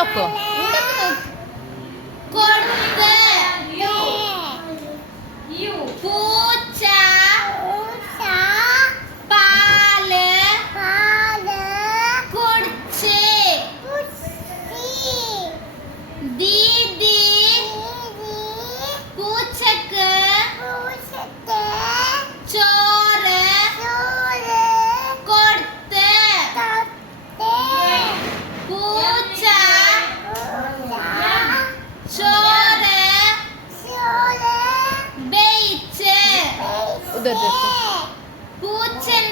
നോക്കോ? പൂച്ച പാല് കുടിച്ച് ദീദി പൂച്ചക്ക് ചോറ് കൊടുത്ത് പൂച്ച ചോറ് बेच उधर देखो। पूछन